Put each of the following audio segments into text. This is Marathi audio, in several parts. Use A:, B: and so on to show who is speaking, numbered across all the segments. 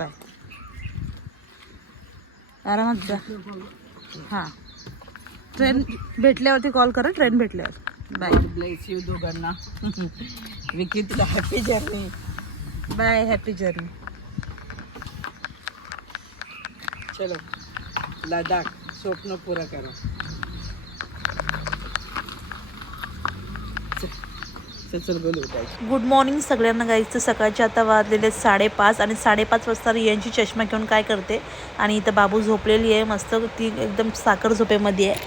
A: बाय आरामात जा. हां. ट्रेन भेटल्यावरती कॉल करा ट्रेन भेटल्यावर. बाय
B: ब्लेस यू दोघांना. विकी तुला happy journey
A: bye happy journey
B: चलो. लडाख स्वप्न पुरा करो चल, चल चल गोलू उठायचं
A: गुड मॉर्निंग सगळ्यांना गाईचं सकाळचे आता वाजलेले साडेपाच आणि साडेपाच वाजता रियांची चष्मा घेऊन काय करते? आणि इथं बाबू झोपलेली आहे. मस्त ती एकदम साखर झोपेमध्ये आहे.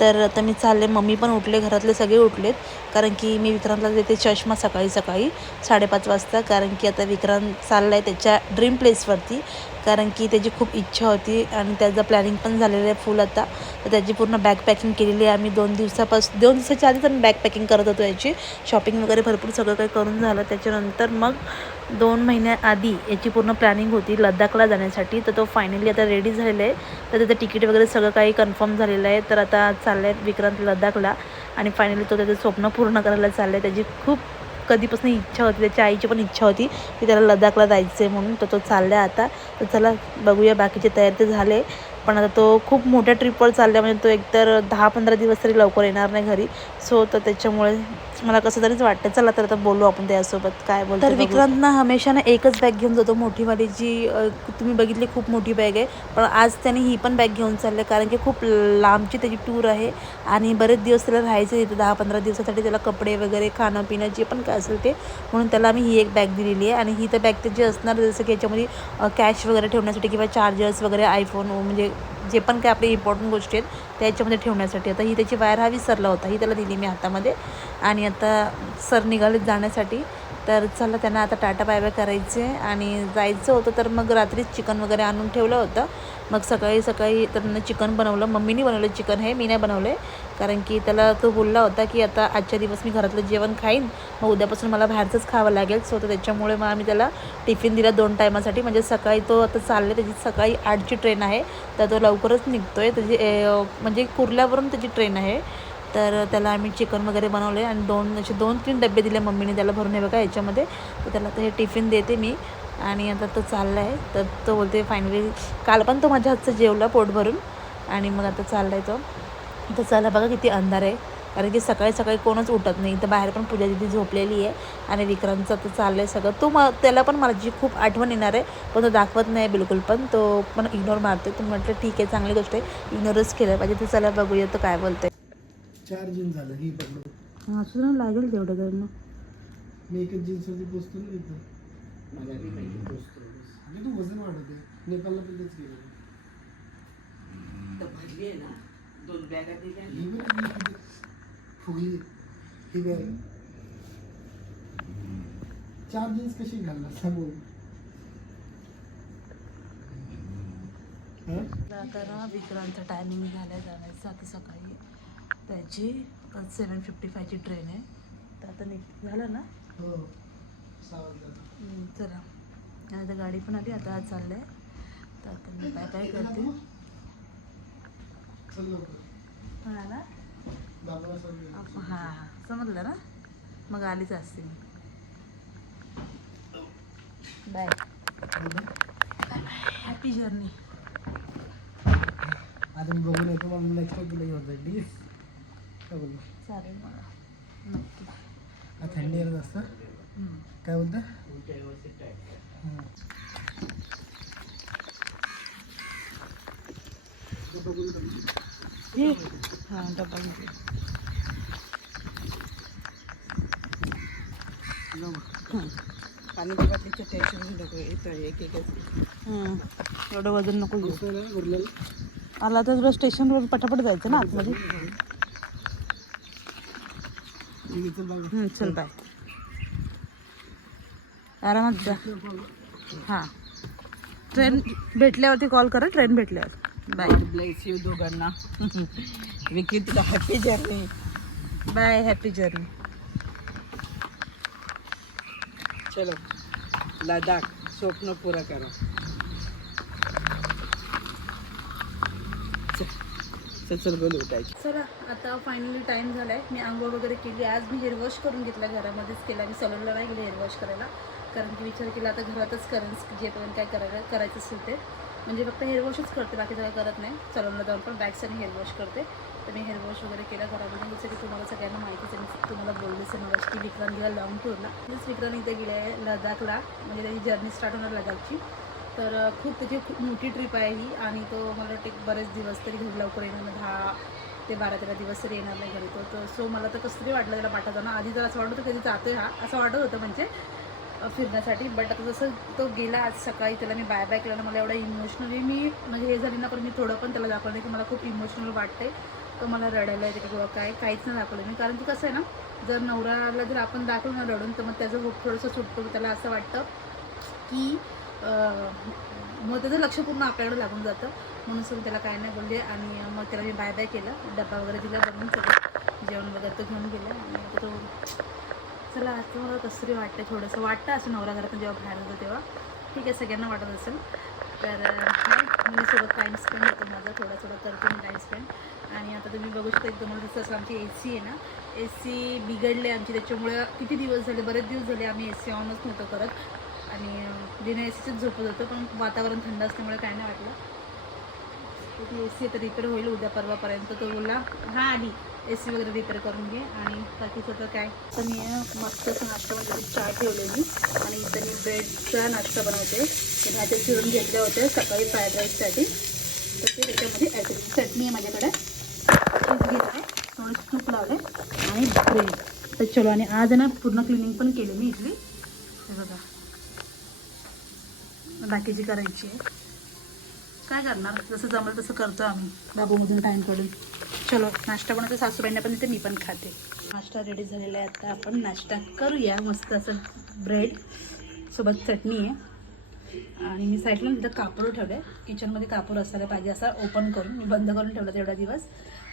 A: तर आता मी चालले मम्मी पण उठले घरातले सगळे उठलेत. कारण की मी विक्रांतला देते चष्मा सकाळी सकाळी साडेपाच वाजता. कारण की आता विक्रांत चालला आहे त्याच्या ड्रीम प्लेसवरती कारण की त्याची खूप इच्छा होती आणि त्याचं प्लॅनिंग पण झालेलं आहे फुल आता. तर त्याची पूर्ण बॅग पॅकिंग केलेली आहे. आम्ही दोन दिवसापासून दोन दिवसाच्या आधीच आम्ही बॅग पॅकिंग करत होतो याची. शॉपिंग वगैरे भरपूर सगळं काही करून झालं. त्याच्यानंतर मग दोन महिन्याआधी याची पूर्ण प्लॅनिंग होती लद्दाखला जाण्यासाठी. तर तो फायनली आता रेडी झालेला आहे. तर त्याचं तिकीट वगैरे सगळं काही कन्फर्म झालेलं आहे. तर आता चाललं आहे विक्रांत लद्दाखला. आणि फायनली तो त्याचं स्वप्न पूर्ण करायला चाललं आहे त्याची खूप कधीपासून इच्छा होती त्याच्या आईची पण इच्छा होती की त्याला लद्दाखला जायचं आहे म्हणून. तर तो चालला आहे आता. तर चला बघूया बाकीचे तयार ते झाले पण आता तो खूप मोठ्या ट्रिपवर चालला म्हणजे तो एकतर दहा पंधरा दिवस तरी लवकर येणार नाही घरी. सो तर त्याच्यामुळे मला कसं तरीच वाटतं चला तर आता बोलू आपण त्यासोबत. काय बोलतो तर विक्रांत ना हमेशा ना एकच बॅग घेऊन जातो. मोठीवाली जी तुम्ही बघितली खूप मोठी बॅग आहे. पण आज त्याने ही पण बॅग घेऊन चालले कारण की खूप लांबची त्याची टूर आहे. आणि बरेच दिवस त्याला राहायचं इथं दहा पंधरा दिवसासाठी त्याला कपडे वगैरे खाणं पिणं जे पण काय असेल ते. म्हणून त्याला आम्ही ही एक बॅग दिलेली आहे. आणि ही तर बॅग त्याची असणार जसं की याच्यामध्ये कॅश वगैरे ठेवण्यासाठी किंवा चार्जर्स वगैरे आयफोन म्हणजे जे पण काय आपले इम्पॉर्टंट गोष्टी आहेत त्या याच्यामध्ये ठेवण्यासाठी. आता ही त्याची वायर हा विसरला होता. ही त्याला दिली मी हातामध्ये. आणि आता सर निघाले जाण्यासाठी. तर चला त्यांना आता टाटा बाय बाय करायचे. आणि जायचं होतं तर मग रात्रीच चिकन वगैरे आणून ठेवलं होतं. मग सकाळी सकाळी त्यांना चिकन बनवलं. मम्मीने बनवलं चिकन. हे मी नाही बनवलं. आहे कारण की त्याला तो बोलला होता की आता आजच्या दिवस मी घरातलं जेवण खाईन. मग उद्यापासून मला बाहेरचंच खावं लागेल. सो तर त्याच्यामुळे मग आम्ही त्याला टिफिन दिला दोन टायमासाठी. म्हणजे सकाळी तो आता चालले त्याची सकाळी आठची ट्रेन आहे. तर तो लवकरच निघतो आहे त्याची म्हणजे कुर्ल्यावरून त्याची ट्रेन आहे. तर त्याला आम्ही चिकन वगैरे बनवले आणि दोन असे दोन तीन डबे दिले मम्मीने त्याला भरून. हे बघा याच्यामध्ये. तर त्याला आता हे टिफिन देते मी. आणि आता तो चालला आहे तर तो बोलते फायनली काल पण तो माझ्या हातचं जेवला पोट भरून आणि मग आता चालला आहे तो. तर चला बघा किती अंधार आहे. कारण की सकाळी सकाळी कोणच उठत नाही. तर बाहेर पण पूजा दिदी झोपलेली आहे. आणि विक्रांतचं तर चाललं आहे सगळं. तो म त्याला पण माझी खूप आठवण येणार आहे. पण तो दाखवत नाही बिलकुल पण. तो पण इग्नोर मारतो तर म्हटलं ठीक आहे चांगली गोष्ट आहे. इग्नोरच केलं पाहिजे. तर चला बघूया तो काय बोलतो
C: चार जीन्स झालं ही पकडून
A: हां सुद्धा लागेल तेवढं मग.
C: मी एकच जीन्सवरती पोचतो ना इथं. म्हणजे तू वजन वाढत आहे. नेपाळला पण तेच केलं.
B: तर भरली आहे ना. दोन बॅगा दिल्या
C: ही बरं ही किती फुगली ही बॅग. चार जीन्स कशी घालणार सांगू? हं?
A: ना विक्रांतचा टायमिंग झाला आहे जाण्याचा आता सकाळी. त्याची सेवन फिफ्टी फायची ट्रेन आहे तर आता निघ झालं ना
C: हो
A: चला आता गाडी पण आली आता आज चाललं आहे तर आता मी काय काय करते हा हां हां समजलं ना मग आलीच असते मी बाय हॅपी जर्नी
C: आता मी बघून येतो मला नेक्स्ट तुला घेऊन जाईल काय बोललो
A: चालेल मला नक्की.
C: थंडी
A: हम्म.
C: काय बोलतं?
A: हे. हां डबा घेते
B: पाण्याच्या बाटलीचं टेन्शन घेऊ नको येतं एक.
A: एवढं वजन नको घेऊ. आला तर स्टेशनवर पटापट जायचं ना आतमध्ये?
C: मी चल बाबा
A: हं, चल बाय आरामात जा हां ट्रेन भेटल्यावरती कॉल करा ट्रेन भेटल्यावर बाय
B: ब्लेस यू दोघांना विकी तुला happy journey
A: bye happy journey
B: चलो लडाख स्वप्न पुरा करो चल चल गोलू
A: चला आता फायनली टाईम झालाय. मी आंघोळ वगैरे केली. आज मी हेअरवॉश करून घेतला घरामध्येच केला. मी सलूनला नाही गेले हेअरवॉश करायला. कारण की विचार केला आता घरातच करेन जेपर्यंत काय करायला करायचं असेल ते. म्हणजे फक्त हेअर वॉशच करते बाकी काय करत नाही. सलूनला जाऊन पण बॅक्स आणि हेअर वॉश करते. तर मी हेअर वॉश वगैरे केलं. घरामध्ये जसं की तुम्हाला सगळ्यांना माहितीच आहे मी तुम्हाला बोललेच आहे मला की विक्रांत गेला लॉंग टूरला विक्रांत इथे गेले लडाखला म्हणजे त्याची जर्नी स्टार्ट होणार लडाखची तर खूप त्याची खूप मोठी ट्रिप आहे ही आणि तो मला वाटते बरेच दिवस तरी घरी लवकर येणार नाही. दहा ते बारा तेरा दिवस तरी येणार नाही घरी. तो तर सो मला तर कसं तरी वाटलं त्याला पाठवताना. आधी तर असं वाटत होतं कधी जातोय हा असं वाटत होतं म्हणजे फिरण्यासाठी. बट आता जसं तो गेला आज सकाळी त्याला मी बाय बाय केला ना मला एवढा इमोशनली मी म्हणजे हे झाली ना पण मी थोडं पण त्याला दाखवलं नाही की मला खूप इमोशनल वाटते. तो मला रडायला येते किंवा काय काहीच नाही दाखवलं मी. कारण की कसं आहे ना जर नवऱ्याला जर आपण दाखवलं ना रडून तर मग त्याचं होप थोडंसं सुटतो. त्याला असं वाटतं की मग त्याचं लक्ष पूर्ण आपल्याकडे लागून जातं. म्हणून सगळं त्याला काय नाही बोलले आणि मग त्याला मी बाय बाय केलं. डब्बा वगैरे दिला बनवून सगळं. जेवण वगैरे तो घेऊन गेला. आणि आता तो चला आता मला कसं तरी वाटतं थोडंसं. वाटतं असं नवरा घरातून जेव्हा बाहेर होतं तेव्हा. ठीक आहे सगळ्यांना वाटत असेल. तर मी सोबत टाईम स्पेंड होतो माझा. थोडा थोडा करतो मी टाईम स्पेंड आणि आता तुम्ही बघू शकता एकदम मला दिसतं असं आमची ए सी आहे ना. ए सी बिघडले आमची. त्याच्यामुळे किती दिवस झाले? बरेच दिवस झाले आम्ही ए सी ऑनच नव्हतो करत. आणि बिना ए सीच झोपत होतं पण वातावरण थंड असल्यामुळे काय नाही वाटलं. ती ए सी तर रिपेअर होईल उद्या परवापर्यंत तो बोलला हा आली ए सी वगैरे रिपेअर करून घे. आणि बाकीचं तर काय. तर मी मस्त असं नाश्त्यामध्ये म्हणजे चाय चहा ठेवलेली. आणि इथं मी ब्रेडचा नाश्ता बनवते. ते भाज्या चिरून घेतल्या होत्या सकाळी फ्राईड राईससाठी तर ते त्याच्यामध्ये ॲड चटणी आहे माझ्याकडे. चीज घेतलं थोडं तूप लावले आणि ब्रेड तर चलो आणि आज आहे ना पूर्ण क्लिनिंग पण केली मी इथली हे बघा बाकीची करायची आहे. काय करणार? जसं जमलं तसं करतो आम्ही. बाबूमधून टाईम काढून. चलो नाश्ता बनवतो. सासूबाईंना पण देते मी पण खाते. नाश्ता रेडी झालेला आहे आता. आपण नाश्ता करूया. मस्त असं ब्रेड सोबत चटणी आहे. आणि मी साईडला तिथं कापूर ठेवलं आहे किचनमध्ये कापूर असायला पाहिजे असं ओपन करून. मी बंद करून ठेवलं तेवढा दिवस.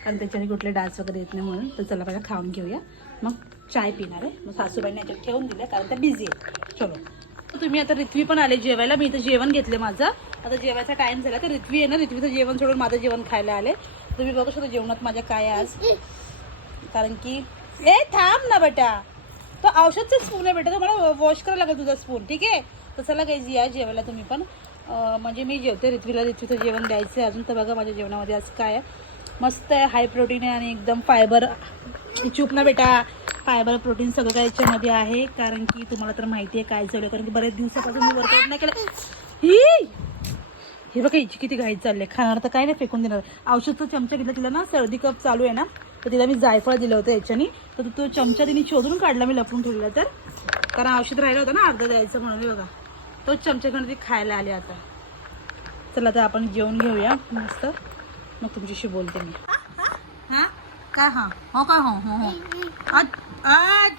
A: कारण त्याच्याने कुठले डास वगैरे येत नाही म्हणून. तर चला पहिला खाऊन घेऊया. मग चाय पिणार आहे. मग सासूबाईंनी याच्यात ठेवून दिल्या कारण त्या बिझी आहे चलो. तुम्ही आता रिथवी पण आले जेवायला. मी इथं जेवण घेतले माझं. आता जेवायचा टाइम झाला. तर रिथवी आहे ना? रिथवीचं जेवण सोडून माझं जेवण खायला आले. तुम्ही बघू शकता जेवणात माझ्या काय आहे आज. कारण की ए थांब ना बेटा. तो औषधचा स्पून आहे बेटा. तो मला वॉश करायला लागेल तुझा स्पून ठीक आहे? तर चला काही या जेवायला तुम्ही पण. म्हणजे मी जेवते. रिथवीला रिथवीचं जेवण द्यायचं आहे अजून. तर बघा माझ्या जेवणामध्ये आज काय आहे. मस्त आहे. हाय प्रोटीन आहे आणि एकदम फायबर चूप ना बेटा. फायबर प्रोटीन सगळं काय याच्यामध्ये आहे. कारण की तुम्हाला तर माहिती आहे काय झालं कारण की बरेच दिवसापासून मी वर्कआउट नाही केलं. ही! हे बघा हिची किती घाईत चालले खाणार तर काय नाही फेकून देणार. औषधचा चमचा घेतला. तिला ना सर्दी कप चालू आहे ना. तर तिला मी जायफळ दिलं होतं याच्यानी. तर तो चमचा तिने शोधून काढला मी लपून ठेवलेला तर. कारण औषध राहिलं होतं ना अर्ध द्यायचं म्हणून. बघा. तो चमचा घेऊन ती खायला आली आता. चला तर आपण जेवण घेऊया. मस्त. मग तुमच्याशी बोलते मी. हा काय हा हो काय हो हो हो आज आज